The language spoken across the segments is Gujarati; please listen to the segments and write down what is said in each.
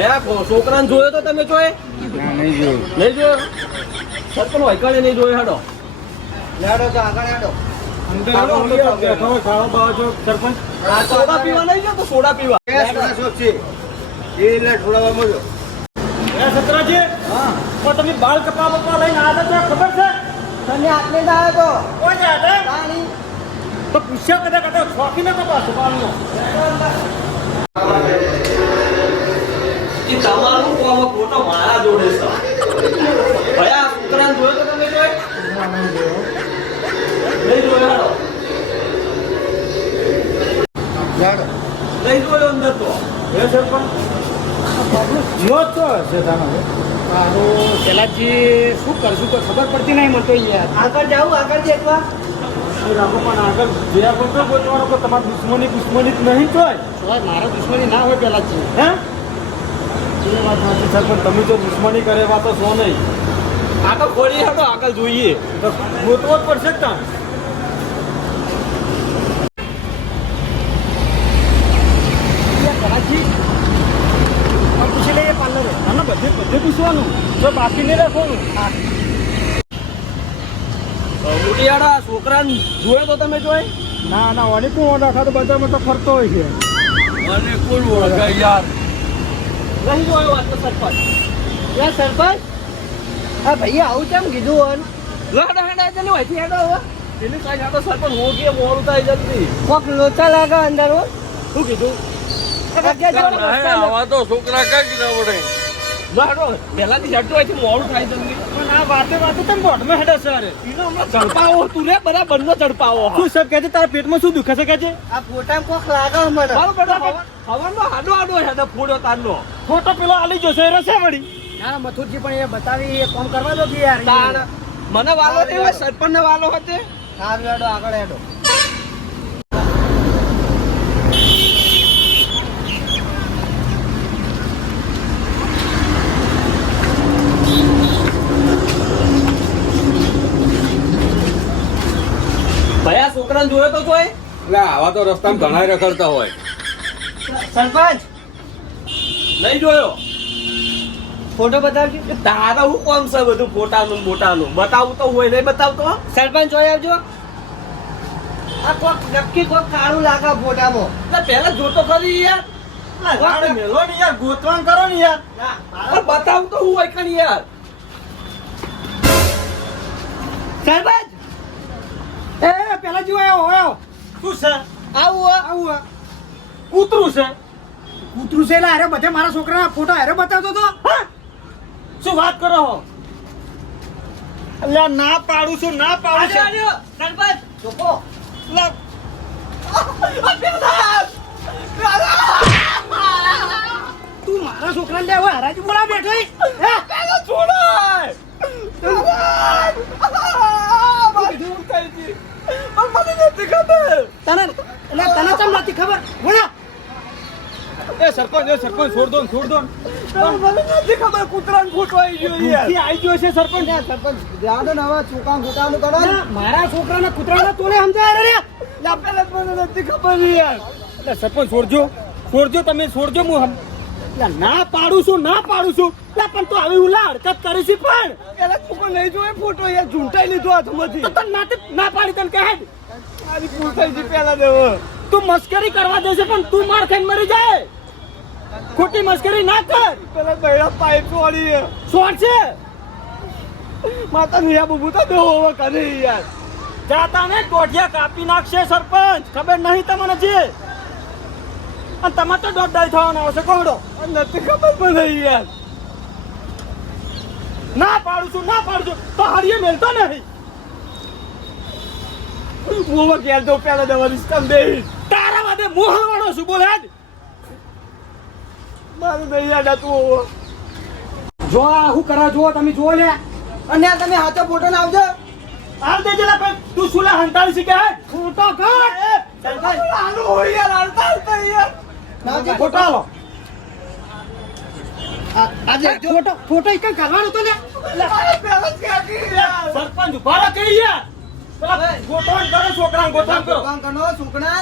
ભયા છોકરાને જોયો તો તમે જોયે? નહીં જોયું. નહીં જોયો? સરપંચ વૈકાણે નહીં જોયો. હેડો લેડો તો આગળ હેડો. અંદર આવો, અંદર બેઠો હોય, ખાવા બાવા જો સરપંચ. આ સોડા પીવા નહીં ગયો તો સોડા પીવા. સોડા શોખ છે એ લે થોડા મળ્યો. એ સતરાજી, હા તો તમે બાળ કપા બપા લઈને આવ્યા હતા, ખબર છે? તને આટલે જ આવ્યો તો કોઈ જ હતા? પાણી તો પૂછ્યા કદાચ કદાચ શોખીને કપાસ બાળનો. કે તમારું કોમ ફોટો મારા જોડે છે. ભયા છોકરાને જોયો તો તમે જોયે? નહીં જોયો. હેડો લેડો. નહીં જોયો અંદર તો. એ સરપંચ જીવો તો હશે તાનો. મારું પેલાજી શું કરશું તો ખબર પડતી નહીં મને તો યાર. આગળ જાઉં આગળ દેખવા. રાખો પણ આગળ જે આપણને ગોતવાનો કે તમારી દુશ્મની જ નહીં જોય. મારો દુશ્મની ના હોય પેલાજી. હે એ વાત સાચી સરપંચ, તમે તો દુશ્મની કરે વાત તો છો નહીં. આગળ ખોલી હેડો, આગળ જોઈએ. તો ગોતવો જ પડશે જ ત્યાં. પેલાજી પૂછી લઈએ પાર્લરે. આને બધે પૂછવાનું, જો બાકી નહીં રાખવાનું. મુટિયાળા છોકરાને જોયો તો તમે જોયે? ના ના, ઓની કોણ ઓળખા તો બજારમાં તો ફરતો હોય છે. મને કોણ ઓળખે યાર? નહીં જોયો વાત તો સરપંચ. યાર સરપંચ હા ભૈયા આવું કેમ કીધું હન? લહડા હેડા છે ને હોયથી હેડો હવે. પેલી સાઈડ હેડો સરપંચ, હો કે મોડું થાય જલ્દી. કોક લોચા લાગે અંદર હો. શું કીધું? આવા તો છોકરા કાઢી ના પડે. લહડો પહેલાથી હેડતો હોયથી મોડું થાય જલ્દી. પણ આ વાતે તમે બોર્ડમાં હેડે છે. અરે એનો હમણાં ઝડપાવો તું રે, બરાબરનો ઝડપાવો. શું સર કહે છે, તારા પેટમાં શું દુખે છે કે છે? આ ફોટામાં કોક લાગે મને. હવાનો હાડો હાડો હેડો ફોડ્યો તારનો. ફોટો પેલો આલી જશે એ રસે વળી. ના મથુરજી પણ એ બતાવી એ કોમ કરવા દો કે યાર. તાર મને વાલો નહીં હોય, સરપંચને વાલો હતે. સારું હેડો આગળ હેડો. ભયા છોકરાને જોયો તો જોયે? એટલે આવા તો રસ્તામાં ઘણા રખડતા હોય. સરપંચ નહીં જોયો. ફોટો બતાવજો. એ તારા હું કોમ છે બધું ફોટાનું મોટાનું? બતાવું તો હોય નહીં બતાવતો. સરપંચ જોઈ આવજો. આ કોક નક્કી કોક કાળું લાગે ફોટામાં. એટલે પહેલા જોતો ખરી યાર. રાડે મેલો ને યાર, ગોતવાન કરો ને યાર. પણ બતાવું તો હું હોય કણ યાર. સરપંચ એ પેલા જો આયો શું છે? આવું આવું કૂતરું છે. કૂતરું છે એટલે અરે બધે મારા છોકરાના ફોટો અરે બતાવતો તો. હા? શું વાત કરો હો? અલ્યા ના પાડું છું, ના પાડું છું. સરપંચ ચોકો. અલ્યા, તું મારા છોકરાને લે હવે હરાજી બોલા બેઠો હે? હે? છોડાય. મને નથી ખબર. તને એટલે તને કેમ નથી ખબર? બોલા. એ સરપંચ છોડ દો ને, છોડ દો ને. મને નથી ખબર કૂતરાનો ફોટો આવી ગયો યાર. ભૂલથી આઈ ગયો છે સરપંચ. સરપંચ ધ્યાન દો ને હવે ચોકાન ગોટાનું કરો. મારા છોકરાના કૂતરાના તોલે સમજાય રે. લા પેલા મને નથી ખબર યાર. એટલે સરપંચ છોડજો તમે છોડજો. હું એટલે ના પાડું છું. એટલે પણ તું આવી ઉલા હરકત કરી છે પણ પેલા તું નહીં જોયે ફોટો યાર, ઝૂંટાઈ લીધો હાથમાંથી. તો તને ના પાડી તને કહે મારી ભૂલ થઈ ગઈ પેલા દેવો. તું મસ્કરી કરવા દેશે પણ તું માર ખાઈને મરી જાય. ખોટી મસ્કરી ના કર. પેલા બૈરા પાઇપ વાળી છોડ છે માતા નિયા બબુ તો દેવો હવે કરે યાર. જાતા ને દોઢિયા કાપી નાખશે સરપંચ. ખબર નહીં તમને છે? અને તમારે તો દોઢ થવાના આવશે. કોહડો નથી ખબર મને યાર. ના પાડું છું તો હાડીએ મેલતો નહીં. હું ઘેર દઉં પેલા દેવાની સ્તંભ દે. તારા વાદે મોહલવાનો છું. બોલ હેડ. મારું નહીં યાદ હતું. જો આ હું કરા જુઓ તમે જુઓ લે. અને આ તમે હાથો ફોટો લાવજો. હાલ દેજે લા પણ તું સુલા હંતાળી શીખે હે. ફોટો કર. સરપંચ આનું હોય યાર, હાલતા યાર. લાવજો ફોટો આલો. આજે ફોટો એક કરવાનો તો ને. પેલા ક્યાંથી યાર. સરપંચ ઉભા રહો કે યાર. પેલા ગોઠવણ કરો છોકરાને ગોઠવણ કરો. ચોકાન કરો છોકરા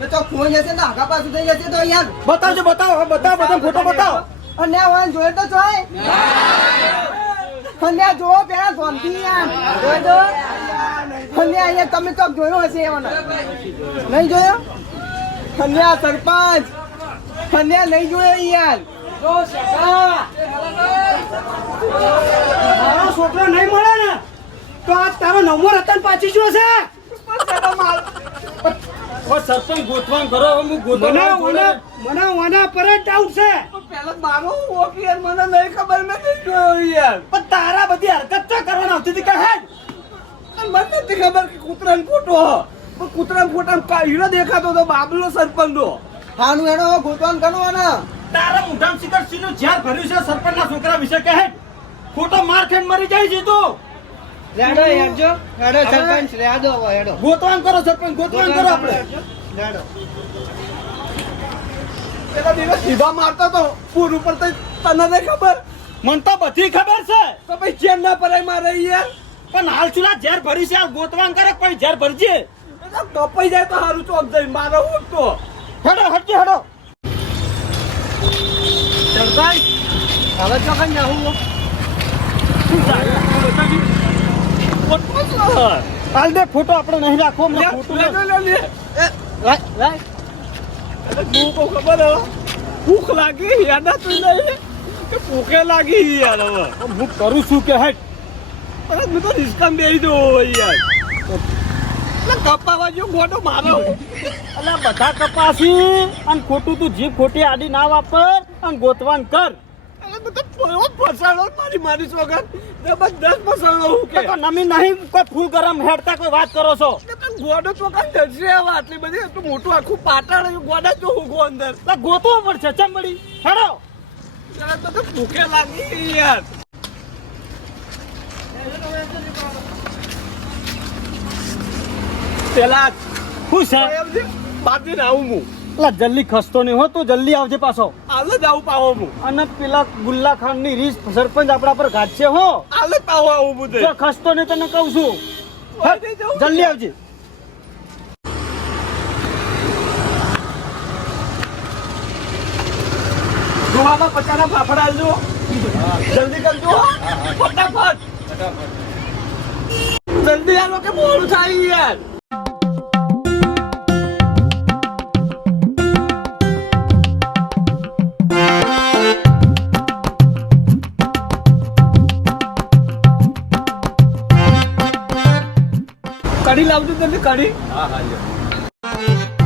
ને તો ફોન જશે ને આગા પાછું થઈ જશે તો યાર. બતાવો બધા ફોટો બતાવો. અને આ વાન જોયે તો જોય અને આ જોવો પેલા ગોમતી યાર જોયો તો અને અહીંયા તમે તો જોયો હશે એવાનો નહીં જોયો અને આ સરપંચ અને આ નહીં જોયો યાર જો શેઠા મારો છોકરો નહીં મળે ને તો આ તારો નંબર રતન પાછી શું છે સરપંચ ગોતવાન કરો હું ગોતવાન મને વાના પર જ ડાઉટ છે પેલા મારો ઓકે યાર મને નહીં ખબર મેં નહીં જોયો યાર પણ તારા બધી હરકત તો કરવાની આવતી હતી કે હેડ મને નથી ખબર કે કૂતરાનો ફોટો હ પણ કૂતરાના ફોટામાં હીરો દેખાતો તો બાબલો સરપંચનો હાનું એનો ગોતવાન કરવાનો તારા મુઠામ શિખર સિંહનું ઝેર ભર્યું છે સરપંચના છોકરા વિશે કહે ખોટો માર ખાઈને મરી જાય છે તું લેડો હેડજો હેડો સરપંચ લેડો હેડો ગોતવાન કરો સરપંચ ગોતવાન કરો આપણે લેડો પેલા દિવસ સીધા મારતો તો પૂર ઉપર તો તને નહીં ખબર મને તો બધી ખબર છે તો ભાઈ ચેન ના પરાય મારે યાર પણ હાલ ચુલા ઝેર ભરી છે હાલ ગોતવાન કરે કોઈ ઝેર ભરજે કપાઈ જાય તો સારું ચોક જાય મારો હું તો હેડો હટજે હેડો સરપંચ હવે ચોકન જાઉં હાલ દે ફોટો આપણે નહીં રાખવો હમણાં ફોટો ખબર ભૂખ લાગી યાદ તું નહીં કે ભૂખે લાગી યાર હવે હું કરું છું કે હેડ અરે હું તો રિસ્કામ બેસી દો યાર કપાવા જો ગોટો મારો અલા બધા કપાસી અને ખોટું તું જીભ ખોટી આડી ના વાપર અને ગોતવાન કર અરે હું તો ફસાડો મારી વગર જબરદસ્ત ફસાડો હું કે તો નમી નહીં કોઈ ફૂલ ગરમ હેડતા કોઈ વાત કરો છો ગોડો ચોકા જશે હવે આટલી બધી એટલું મોટું આખું પાટણ ગોડા જો હું ગો અંદર તો ગોતવો પડશે ચમડી હેડો તો ભૂખે લાગી યાર પેલા શું છે બાજુ આવું હું એટલે જલ્દી ખસતો નહીં હો તું જલ્દી આવજે પાછો આલે જાવું પાવો હું અને પેલા ગુલ્લા ખાન ની રીસ સરપંચ આપણા પર ગાજશે હો આલે પાવો આવું બધે જો ખસતો નહીં તને કહું છું હટ, જલ્દી આવજે દુહામાં પચાના ફાફડા આલજો જલ્દી કરજો ફટાફટ જલ્દી આલો કે મોડું થાય યાર કઢી લાવજો જલ્દી કઢી હા હા લ્યો.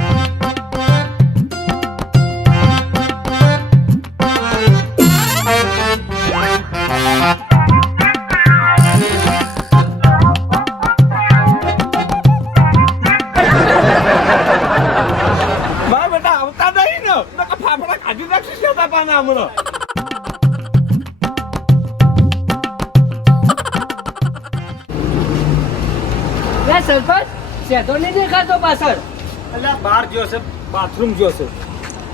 મારા બેટા આવતા નહીં ને નકર ફાફડા કાઢી નાખશે સેતા પાના હમણાં સરપંચ શેઠો નહીં દેખાતો પાછળ એટલે બહાર ગયો છે બાથરૂમ ગયો છે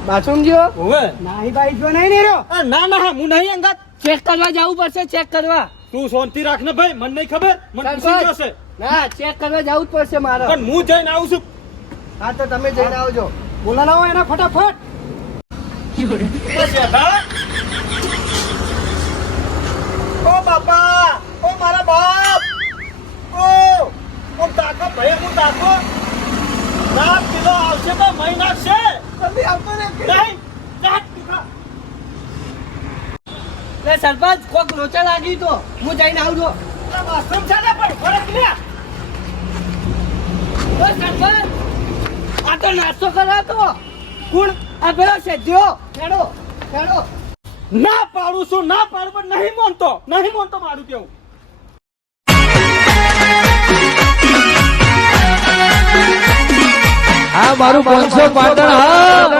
બાથરૂમ ગયો હોવે નાહી બાઈ ગયો નહીં ને રહ્યો ના ના હું નહીં અંગાત ચેક કરવા જવું પડશે ચેક કરવા તું શાંતિ રાખ ને ભાઈ મને નહીં ખબર મને પૂછી ગયો છે ના ચેક કરવા જવું જ પડશે મારે પણ હું જઈને આવું છું હા તો તમે જઈને આવજો બોલાવો એના ફટાફટ ઓ બાપા ઓ મારા બાપ ઓ તાકો ભાઈ હું તાકો ના કિલો આવશે તો મહી નાખશે જલ્દી આવતો ને નહીં જાત ટીકા લે સરપંચ કોક લોચા લાગી તો હું જઈને આવું છું બાથરૂમ છે ને પણ ફરક લે ઓ સરપંચ આ તો નાસ્તો કરાતો કોણ આ પેલો શેઠિયો હેડો હેડો ના પાડું છું ના પાડું પણ નહીં માનતો મારું કેવું આ મારું 500 પાટણ હા